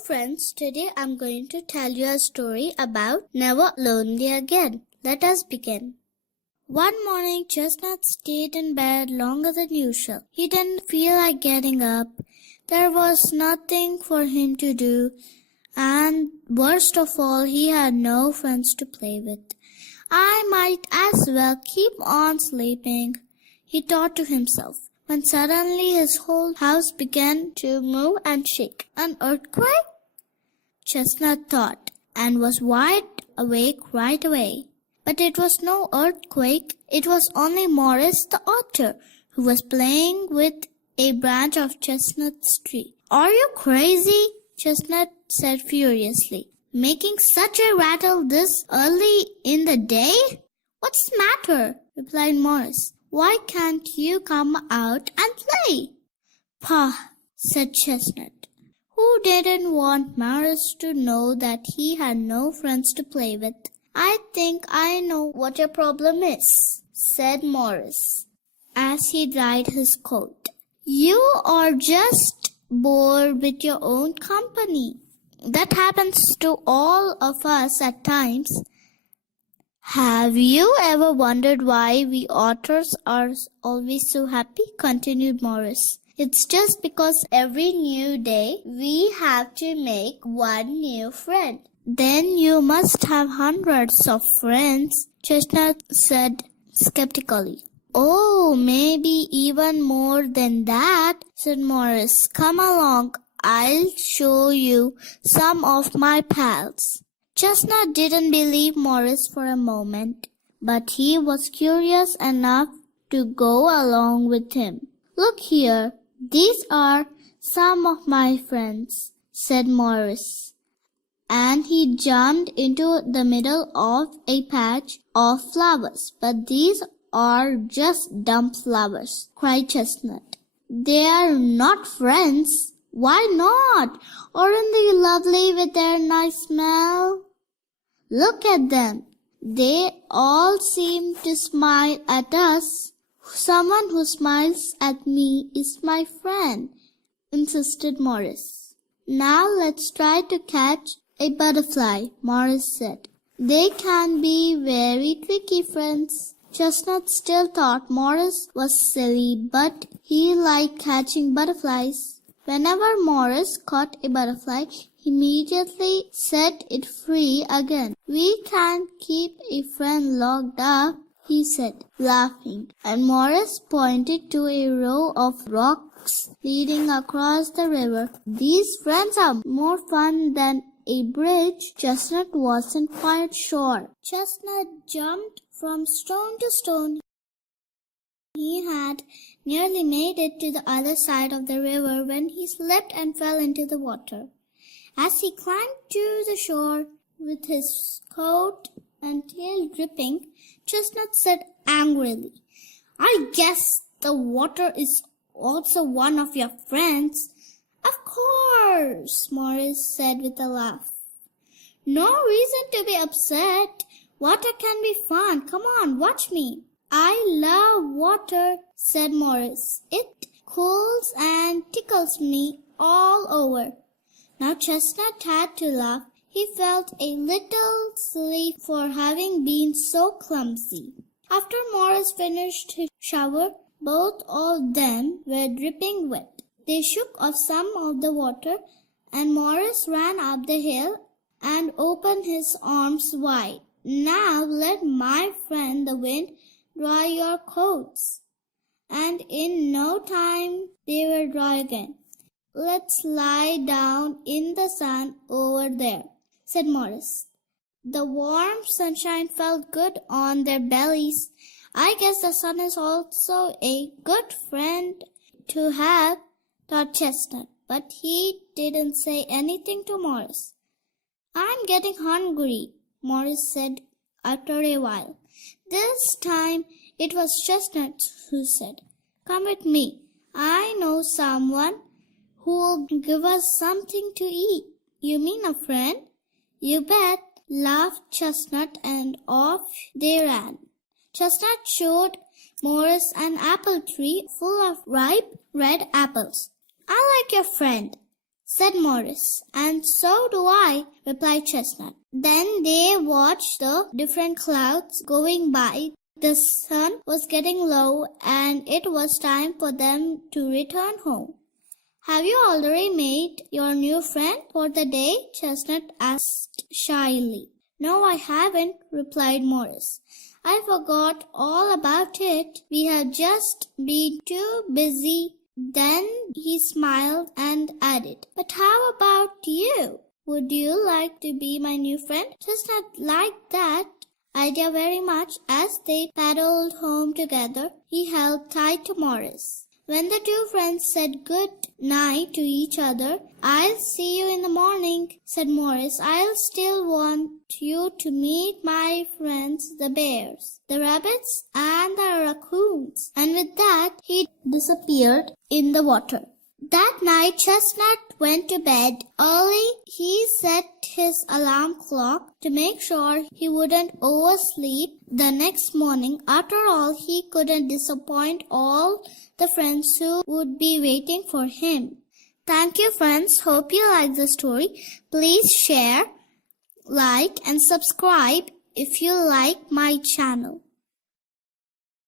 friends, today I'm going to tell you a story about Never Lonely Again. Let us begin. One morning, Chestnut stayed in bed longer than usual. He didn't feel like getting up. There was nothing for him to do, and worst of all, he had no friends to play with. I might as well keep on sleeping, he thought to himself, when suddenly his whole house began to move and shake. An earthquake? Chestnut thought, and was wide awake right away. But it was no earthquake, it was only Morris the otter, who was playing with a branch of Chestnut's tree. "Are you crazy?" Chestnut said furiously. "Making such a rattle this early in the day?" "What's the matter?" replied Morris. "Why can't you come out and play?" "Pah," said Chestnut, who didn't want Morris to know that he had no friends to play with. "I think I know what your problem is," said Morris, as he dried his coat. "You are just bored with your own company. That happens to all of us at times. Have you ever wondered why we otters are always so happy?" continued Morris. "It's just because every new day we have to make one new friend." "Then you must have hundreds of friends," Chestnut said skeptically. "Oh, maybe even more than that," said Morris. "Come along, I'll show you some of my pals." Chestnut didn't believe Morris for a moment, but he was curious enough to go along with him. "Look here, these are some of my friends," said Morris, and he jumped into the middle of a patch of flowers. "But these are just dumb flowers," cried Chestnut. "They are not friends." "Why not? Aren't they lovely with their nice smell? Look at them. They all seem to smile at us." "Someone who smiles at me is my friend," insisted Morris. "Now let's try to catch a butterfly," Morris said. "They can be very tricky friends." Chestnut still thought Morris was silly, but he liked catching butterflies. Whenever Morris caught a butterfly, he immediately set it free again. "We can't keep a friend locked up," he said, laughing, and Morris pointed to a row of rocks leading across the river. "These friends are more fun than a bridge." Chestnut wasn't quite sure. Chestnut jumped from stone to stone. He had nearly made it to the other side of the river when he slipped and fell into the water. As he climbed to the shore with his coat and tail dripping, Chestnut said angrily, "I guess the water is also one of your friends." "Of course," Morris said with a laugh. "No reason to be upset. Water can be fun. Come on, watch me." "I love water," said Morris. "It cools and tickles me all over." Now Chestnut had to laugh. He felt a little silly for having been so clumsy. After Morris finished his shower, both of them were dripping wet. They shook off some of the water, and Morris ran up the hill and opened his arms wide. "Now let my friend the wind dry your coats." And in no time they were dry again. "Let's lie down in the sun over there," said Morris. The warm sunshine felt good on their bellies. "I guess the sun is also a good friend to have," thought Chestnut, but he didn't say anything to Morris. "I'm getting hungry," Morris said after a while. This time it was Chestnut who said, "Come with me. I know someone who will give us something to eat." "You mean a friend?" "You bet," laughed Chestnut, and off they ran. Chestnut showed Morris an apple tree full of ripe red apples. "I like your friend," said Morris. "And so do I," replied Chestnut. Then they watched the different clouds going by. The sun was getting low, and it was time for them to return home. "Have you already made your new friend for the day?" Chestnut asked shyly. "No, I haven't," replied Morris. "I forgot all about it. We have just been too busy." Then he smiled and added, "But how about you? Would you like to be my new friend?" Chestnut liked that idea very much. As they paddled home together, he held tight to Morris. When the two friends said good night to each other, "I'll see you in the morning," said Morris. "I'll still want you to meet my friends, the bears, the rabbits, and the raccoons." And with that, he disappeared in the water. That night, Chestnut went to bed early. He set his alarm clock to make sure he wouldn't oversleep the next morning. After all, he couldn't disappoint all the friends who would be waiting for him. Thank you, friends. Hope you like the story. Please share, like, and subscribe if you like my channel.